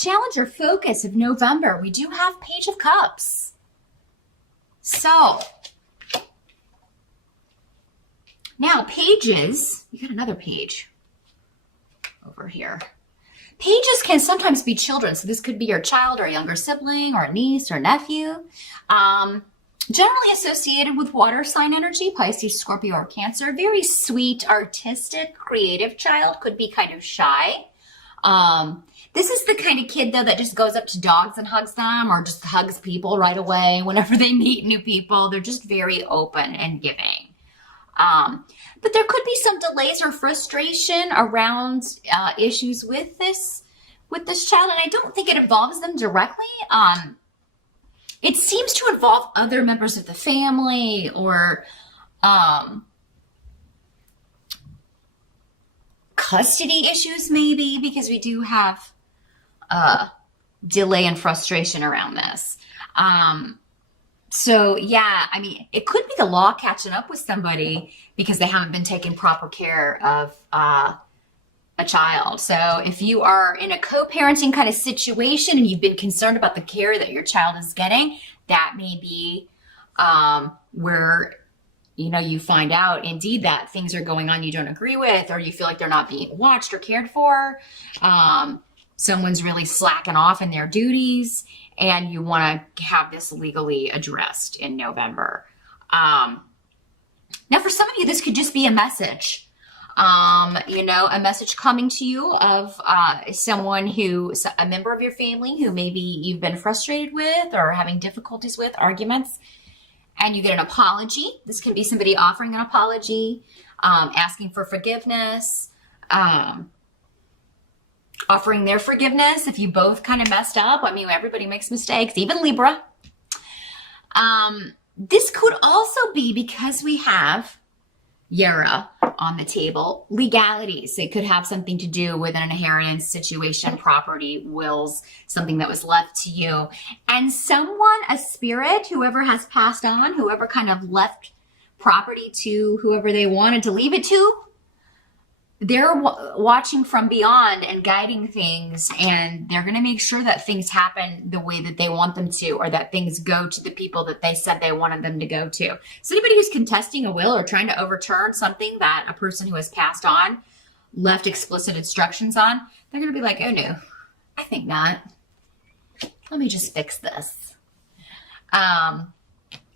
challenge or focus of November, we do have Page of Cups. So now pages, you got another page over here. Pages can sometimes be children. So this could be your child or a younger sibling or a niece or nephew. Generally associated with water sign energy, Pisces, Scorpio, or Cancer. Very sweet, artistic, creative child. Could be kind of shy. This is the kind of kid, though, that just goes up to dogs and hugs them, or just hugs people right away whenever they meet new people. They're just very open and giving. But there could be some delays or frustration around issues with this child, and I don't think it involves them directly. It seems to involve other members of the family or custody issues, maybe, because we do have delay and frustration around this. So yeah, I mean, it could be the law catching up with somebody because they haven't been taking proper care of a child. So if you are in a co-parenting kind of situation and you've been concerned about the care that your child is getting, that may be where, you know, you find out indeed that things are going on you don't agree with, or you feel like they're not being watched or cared for. Someone's really slacking off in their duties, and you want to have this legally addressed in November. Now, for some of you, this could just be a message. You know, a message coming to you of someone a member of your family who maybe you've been frustrated with or having difficulties with, arguments, and you get an apology. This can be somebody offering an apology, asking for forgiveness, offering their forgiveness if you both kind of messed up. I mean, everybody makes mistakes, even Libra. This could also be, because we have Yara on the table, legalities. It could have something to do with an inheritance situation, property, wills, something that was left to you. And someone, a spirit, whoever has passed on, whoever kind of left property to whoever they wanted to leave it to, they're watching from beyond and guiding things, and they're going to make sure that things happen the way that they want them to, or that things go to the people that they said they wanted them to go to. So anybody who's contesting a will or trying to overturn something that a person who has passed on left explicit instructions on, they're going to be like, oh no, I think not. Let me just fix this. Because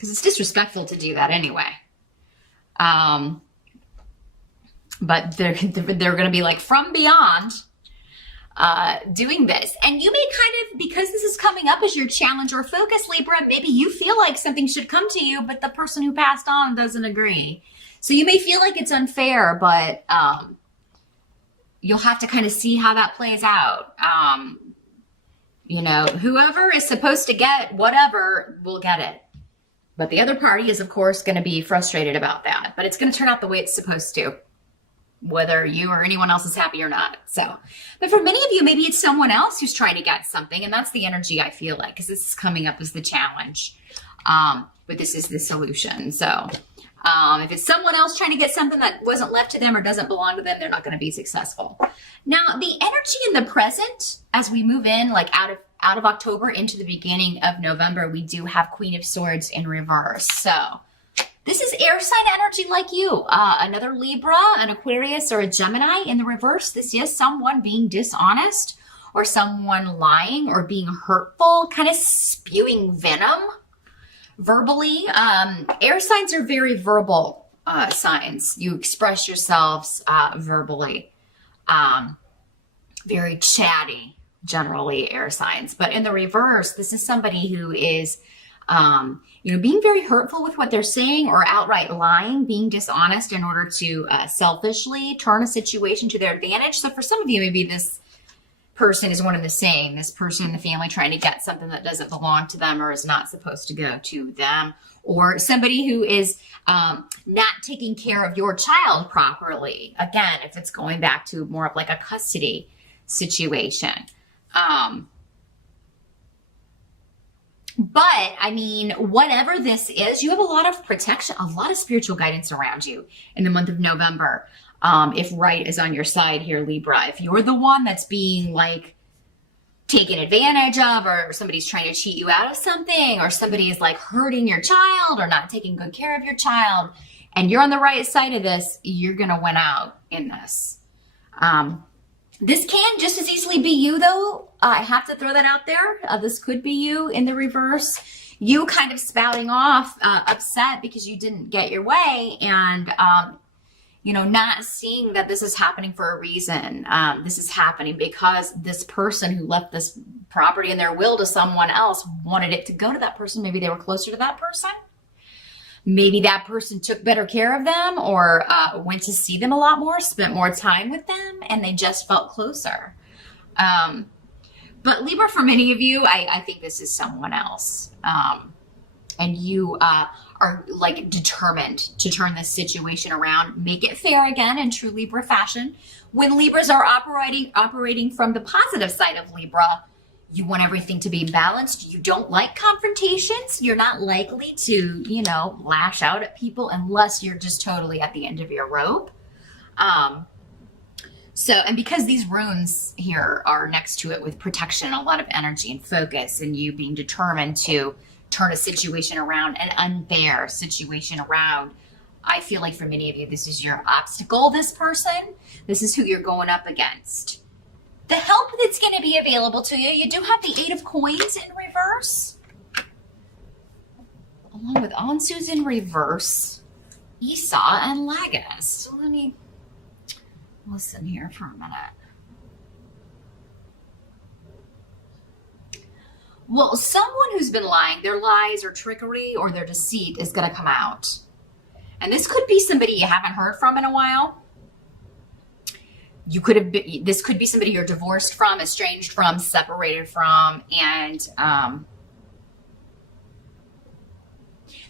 it's disrespectful to do that anyway. But they're going to be like from beyond doing this. And you may kind of, because this is coming up as your challenge or focus, Libra, maybe you feel like something should come to you, but the person who passed on doesn't agree. So you may feel like it's unfair, but you'll have to kind of see how that plays out. You know, whoever is supposed to get whatever will get it. But the other party is, of course, going to be frustrated about that. But it's going to turn out the way it's supposed to, whether you or anyone else is happy or not. So, but for many of you, maybe it's someone else who's trying to get something, and that's the energy I feel like, because this is coming up as the challenge, but this is the solution. So if it's someone else trying to get something that wasn't left to them or doesn't belong to them, they're not going to be successful. Now, the energy in the present, as we move in, like out of October into the beginning of November, we do have Queen of Swords in reverse. So this is air sign energy like you. Another Libra, an Aquarius, or a Gemini in the reverse. This is someone being dishonest, or someone lying or being hurtful, kind of spewing venom verbally. Air signs are very verbal signs. You express yourselves verbally. Very chatty, generally, air signs. But in the reverse, this is somebody who is being very hurtful with what they're saying, or outright lying, being dishonest in order to selfishly turn a situation to their advantage. So for some of you, maybe this person is one and the same. This person in the family trying to get something that doesn't belong to them or is not supposed to go to them, or somebody who is not taking care of your child properly. Again, if it's going back to more of like a custody situation. But I mean, whatever this is, you have a lot of protection, a lot of spiritual guidance around you in the month of November. If right is on your side here, Libra, if you're the one that's being like taken advantage of, or somebody's trying to cheat you out of something, or somebody is like hurting your child or not taking good care of your child, and you're on the right side of this, you're going to win out in this. This can just as easily be you, though. I have to throw that out there. This could be you in the reverse. You kind of spouting off, upset because you didn't get your way, and not seeing that this is happening for a reason. This is happening because this person who left this property in their will to someone else wanted it to go to that person. Maybe they were closer to that person. Maybe that person took better care of them, or went to see them a lot more, spent more time with them, and they just felt closer. But Libra, for many of you, I think this is someone else. And you are like determined to turn this situation around, make it fair again in true Libra fashion. When Libras are operating from the positive side of Libra, you want everything to be balanced. You don't like confrontations. You're not likely to, lash out at people unless you're just totally at the end of your rope. And because these runes here are next to it with protection, a lot of energy and focus, and you being determined to turn a situation around, an unfair situation around, I feel like for many of you, this is your obstacle, this person. This is who you're going up against. The help that's going to be available to you, you do have the 8 of Coins in reverse, along with Ansu's in reverse, Esau, and Lagus. So let me listen here for a minute. Well, someone who's been lying, their lies or trickery or their deceit is going to come out. And this could be somebody you haven't heard from in a while. This could be somebody you're divorced from, estranged from, separated from, and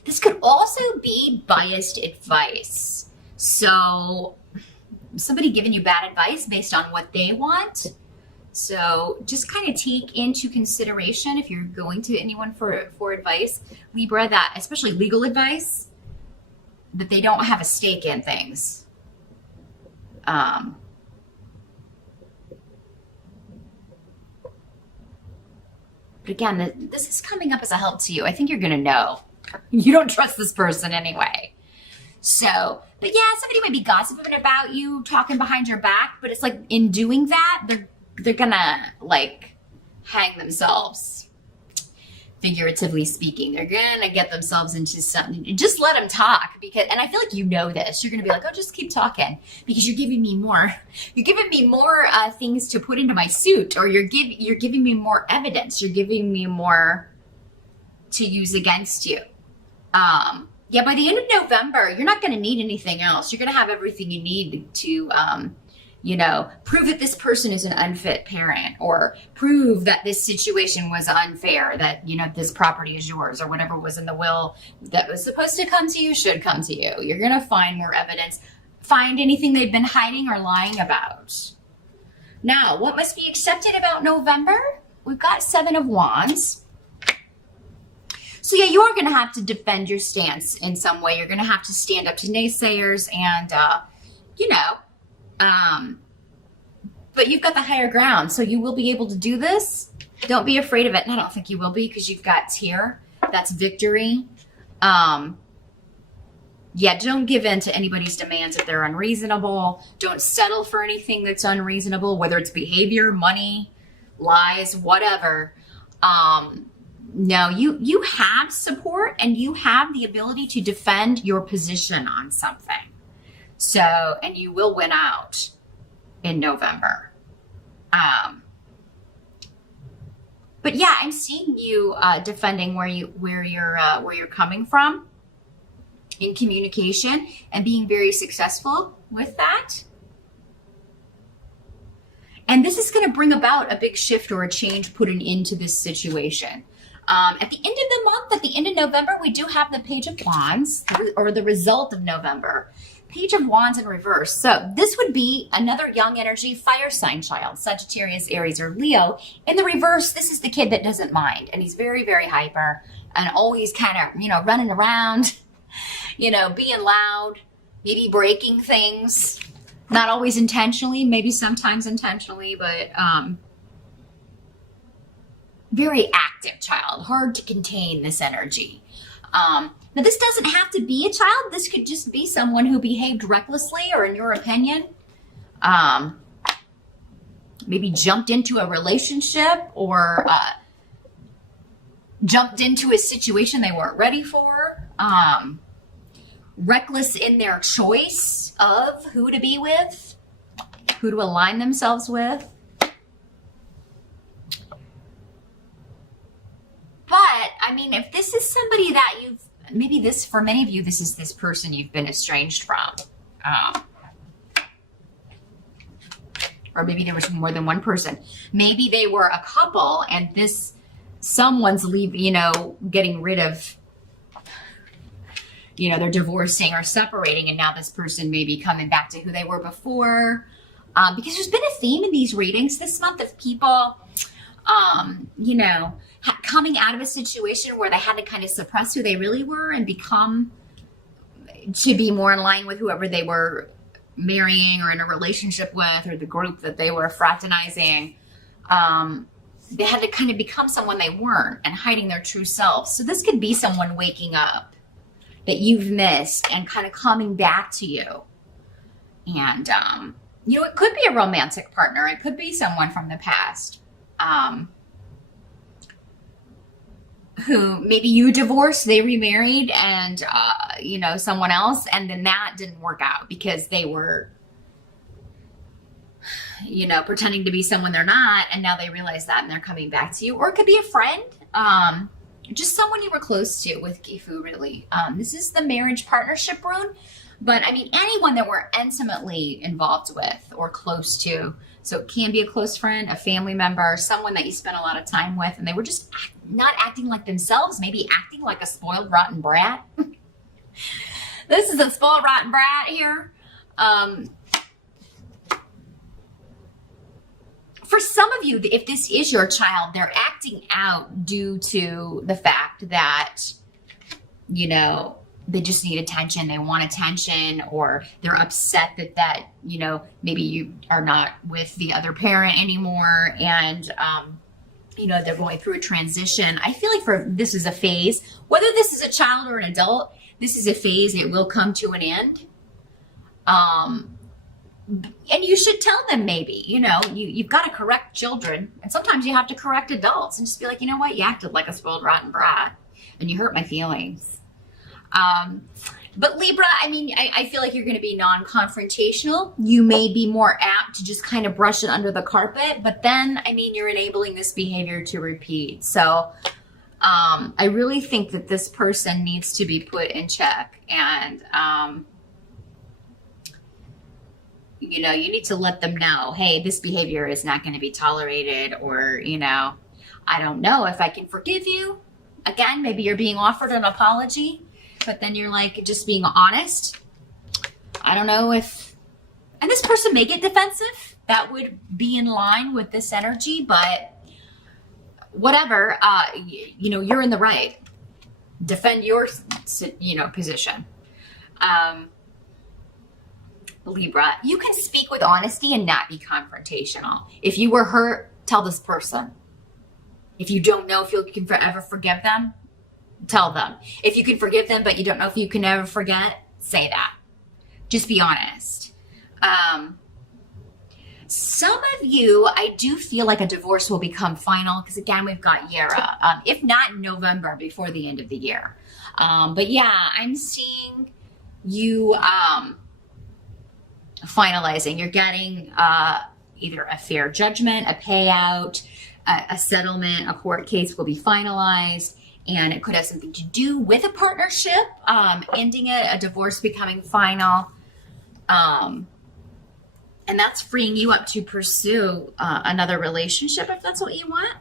this could also be biased advice. So somebody giving you bad advice based on what they want. So just kind of take into consideration, if you're going to anyone for advice, Libra, that especially legal advice, that they don't have a stake in things. But again, this is coming up as a help to you. I think you're going to know. You don't trust this person anyway. So, but yeah, somebody might be gossiping about you, talking behind your back, but it's like in doing that, they're gonna like hang themselves, figuratively speaking. They're gonna get themselves into something. Just let them talk, because, and I feel like you know this. You're gonna be like, oh, just keep talking, because you're giving me more. You're giving me more things to put into my suit, or you're giving me more evidence. You're giving me more to use against you. Yeah, by the end of November, you're not going to need anything else. You're going to have everything you need to, prove that this person is an unfit parent, or prove that this situation was unfair, that, this property is yours, or whatever was in the will that was supposed to come to you should come to you. You're going to find more evidence, find anything they've been hiding or lying about. Now, what must be accepted about November? We've got 7 of Wands. So yeah, you are going to have to defend your stance in some way. You're going to have to stand up to naysayers and, but you've got the higher ground. So you will be able to do this. Don't be afraid of it. And I don't think you will be, because you've got Tear. That's victory. Yeah, don't give in to anybody's demands if they're unreasonable. Don't settle for anything that's unreasonable, whether it's behavior, money, lies, whatever. No, you have support, and you have the ability to defend your position on something. So, and you will win out in November. But yeah, I'm seeing you defending where you're coming from in communication, and being very successful with that. And this is going to bring about a big shift or a change, put an end to this situation. At the end of the month, at the end of November, we do have the Page of Wands, or the result of November. Page of Wands in reverse. So this would be another young energy fire sign child, Sagittarius, Aries, or Leo. In the reverse, this is the kid that doesn't mind, and he's very, very hyper, and always kind of, running around, being loud, maybe breaking things. Not always intentionally, maybe sometimes intentionally, but very active child, hard to contain this energy. Now, this doesn't have to be a child. This could just be someone who behaved recklessly, or in your opinion, maybe jumped into a relationship, or jumped into a situation they weren't ready for. Reckless in their choice of who to be with, who to align themselves with. But, I mean, if this is somebody that maybe this, for many of you, this is this person you've been estranged from. Or maybe there was more than one person. Maybe they were a couple and someone's getting rid of, they're divorcing or separating, and now this person may be coming back to who they were before. Because there's been a theme in these readings this month of people, coming out of a situation where they had to kind of suppress who they really were and become to be more in line with whoever they were marrying or in a relationship with, or the group that they were fraternizing. They had to kind of become someone they weren't and hiding their true selves. So this could be someone waking up that you've missed and kind of coming back to you. And, it could be a romantic partner. It could be someone from the past. Who maybe you divorced, they remarried, and, someone else, and then that didn't work out because they were, pretending to be someone they're not, and now they realize that and they're coming back to you. Or it could be a friend, just someone you were close to with Gifu, really. This is the marriage partnership rune, but I mean, anyone that we're intimately involved with or close to. So it can be a close friend, a family member, someone that you spent a lot of time with, and they were just not acting like themselves, maybe acting like a spoiled, rotten brat. This is a spoiled, rotten brat here. For some of you, if this is your child, they're acting out due to the fact that, they just need attention, they want attention, or they're upset that maybe you are not with the other parent anymore, and they're going through a transition. I feel like this is a phase, whether this is a child or an adult, this is a phase. It will come to an end. And you should tell them, maybe, you've got to correct children, and sometimes you have to correct adults, and just be like, you know what, you acted like a spoiled, rotten brat, and you hurt my feelings. But Libra, I feel like you're going to be non-confrontational. You may be more apt to just kind of brush it under the carpet, but then, you're enabling this behavior to repeat. So, I really think that this person needs to be put in check, and, you need to let them know, hey, this behavior is not going to be tolerated, or, I don't know if I can forgive you. Again, maybe you're being offered an apology, but then you're like just being honest. I don't know if, and this person may get defensive. That would be in line with this energy, but whatever, you're in the right. Defend your, position. Libra, you can speak with honesty and not be confrontational. If you were hurt, tell this person. If you don't know if you can ever forgive them, tell them. If you can forgive them, but you don't know if you can ever forget, say that. Just be honest. Some of you, I do feel like a divorce will become final, because again, we've got Yara. If not in November, before the end of the year. But yeah, I'm seeing you finalizing. You're getting either a fair judgment, a payout, a settlement, a court case will be finalized. And it could have something to do with a partnership, ending it, a divorce becoming final. And that's freeing you up to pursue another relationship, if that's what you want.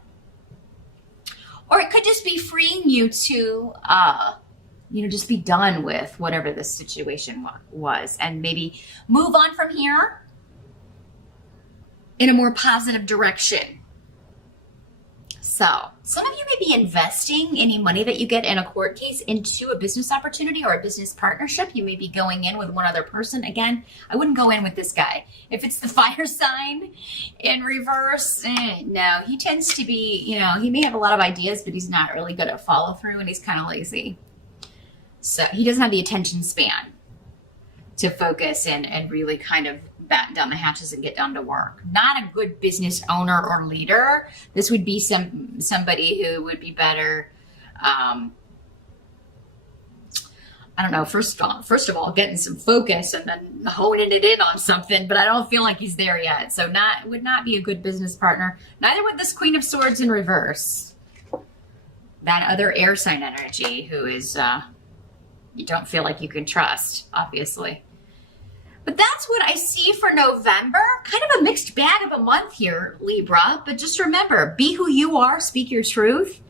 Or it could just be freeing you to, just be done with whatever this situation was, and maybe move on from here in a more positive direction. So some of you may be investing any money that you get in a court case into a business opportunity or a business partnership. You may be going in with one other person. Again, I wouldn't go in with this guy. If it's the fire sign in reverse, no, he tends to be, he may have a lot of ideas, but he's not really good at follow through and he's kind of lazy. So he doesn't have the attention span to focus and really kind of batten down the hatches and get down to work. Not a good business owner or leader. This would be somebody who would be better. I don't know. First of all, getting some focus and then honing it in on something. But I don't feel like he's there yet. So would not be a good business partner. Neither would this Queen of Swords in reverse. That other air sign energy who is you don't feel like you can trust, obviously. But that's what I see for November. Kind of a mixed bag of a month here, Libra. But just remember, be who you are, speak your truth.